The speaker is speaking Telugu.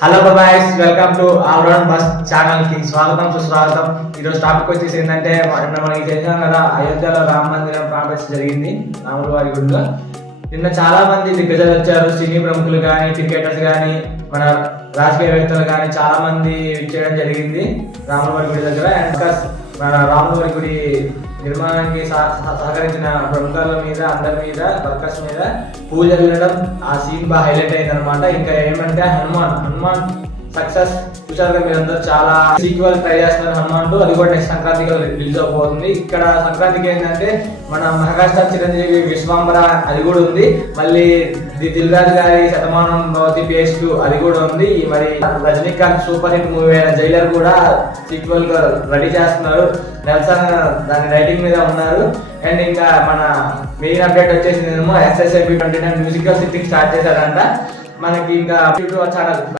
Hello boys, welcome to all round bus channel కి స్వాగతం సుస్వాగతం. ఈరోజు టాపిక్ వచ్చేసి ఏంటంటే మనకి తెలిసాం కదా, అయోధ్యలో రామ మందిరం ప్రారంభించడం జరిగింది రాముల వారి గుడిలో. నిన్న చాలా మంది దిగ్గజాలు వచ్చారు, సినీ ప్రముఖులు కానీ, క్రికెటర్స్ కానీ, మన రాజకీయవేత్తలు కానీ చాలా మంది చేయడం జరిగింది రాముల వారి గుడి దగ్గర. అండ్ మన రాముల వారి గుడి నిర్మాణానికి సహకరించిన ప్రముఖుల మీద, అందరి మీద, వర్కర్స్ మీద పూజలు వెళ్ళడం ఆ సీన్ బాగా హైలైట్ అయింది అనమాట. ఇంకా ఏమంటే హనుమాన్ సక్సెస్ చూసారుగా మీరందరూ, చాలా సీక్వెల్ ట్రై చేస్తున్నారు హనుమాన్ 2. అది కూడా నెక్స్ట్ సంక్రాంతికి రిలీజ్ అవబోతుంది. ఇక్కడ సంక్రాంతికి ఏంటంటే మన మెగాస్టార్ చిరంజీవి విశ్వాంబర అది కూడా ఉంది. మళ్ళీ దిల్ రాజు గారి శతమానం భవతి PS 2 అది కూడా ఉంది. మరి రజనీకాంత్ సూపర్ హిట్ మూవీ అయిన జైలర్ కూడా సీక్వెల్ గా రెడీ చేస్తున్నారు. నెల్సన్ దాని రైటింగ్ మీద ఉన్నారు. అండ్ ఇంకా మన మెయిన్ అప్డేట్ వచ్చేసి SSMB 29 మ్యూజికల్ సిట్టింగ్ స్టార్ట్ చేశారంట. మనకి ఇంకా చాలా